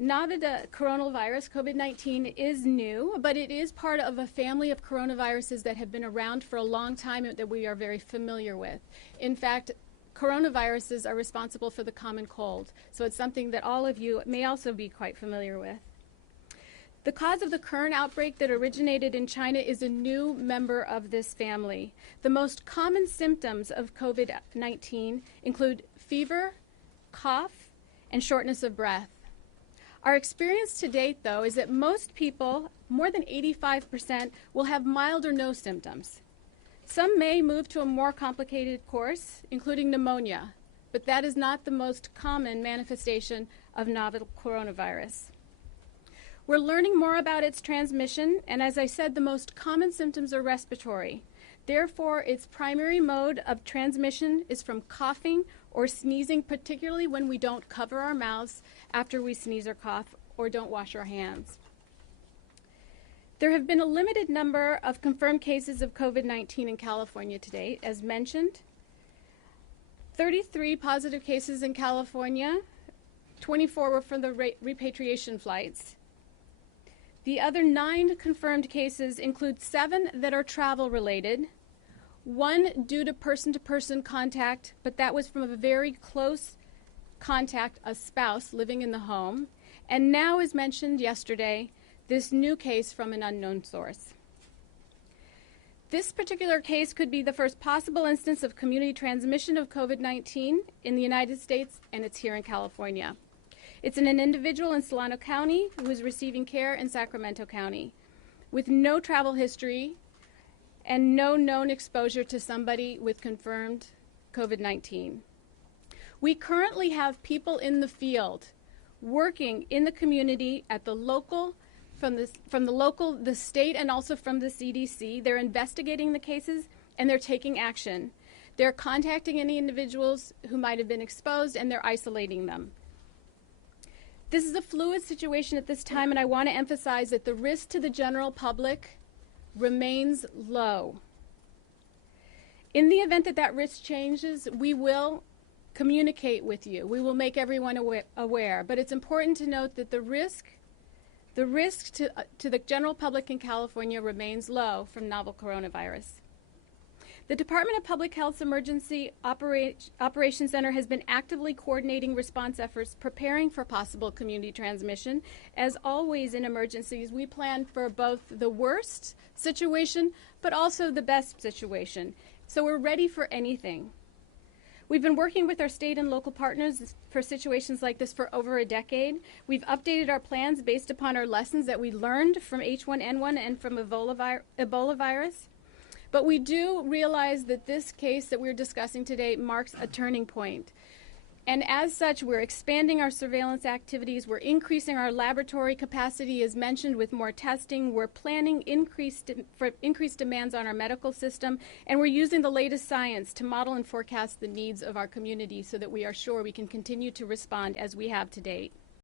novel coronavirus, COVID-19, is new, but it is part of a family of coronaviruses that have been around for a long time and that we are very familiar with. In fact, coronaviruses are responsible for the common cold, so it's something that all of you may also be quite familiar with. The cause of the current outbreak that originated in China is a new member of this family. The most common symptoms of COVID-19 include fever, cough, and shortness of breath. Our experience to date, though, is that most people, more than 85%, will have mild or no symptoms. Some may move to a more complicated course, including pneumonia, but that is not the most common manifestation of novel coronavirus. We're learning more about its transmission, and as I said, the most common symptoms are respiratory. Therefore, its primary mode of transmission is from coughing or sneezing, particularly when we don't cover our mouths after we sneeze or cough or don't wash our hands. There have been a limited number of confirmed cases of COVID-19 in California to date, as mentioned. 33 positive cases in California, 24 were from the repatriation flights. The other 9 confirmed cases include 7 that are travel-related, 1 due to person-to-person contact, but that was from a very close contact, a spouse living in the home, and now, as mentioned yesterday, this new case from an unknown source. This particular case could be the first possible instance of community transmission of COVID-19 in the United States, and it's here in California. It's in an individual in Solano County who is receiving care in Sacramento County with no travel history and no known exposure to somebody with confirmed COVID-19. We currently have people in the field working in the community at the local, from the state, and also from the CDC. They're investigating the cases and they're taking action. They're contacting any individuals who might have been exposed and they're isolating them. This is a fluid situation at this time, and I want to emphasize that the risk to the general public remains low. In the event that that risk changes, we will communicate with you. We will make everyone aware. But it's important to note that the risk to the general public in California remains low from novel coronavirus. The Department of Public Health's Emergency Operations Center has been actively coordinating response efforts, preparing for possible community transmission. As always in emergencies, we plan for both the worst situation, but also the best situation. So we're ready for anything. We've been working with our state and local partners for situations like this for over a decade. We've updated our plans based upon our lessons that we learned from H1N1 and from Ebola virus. But we do realize that this case that we're discussing today marks a turning point. And as such, we're expanding our surveillance activities. We're increasing our laboratory capacity, as mentioned, with more testing. We're planning for increased demands on our medical system. And we're using the latest science to model and forecast the needs of our community so that we are sure we can continue to respond as we have to date.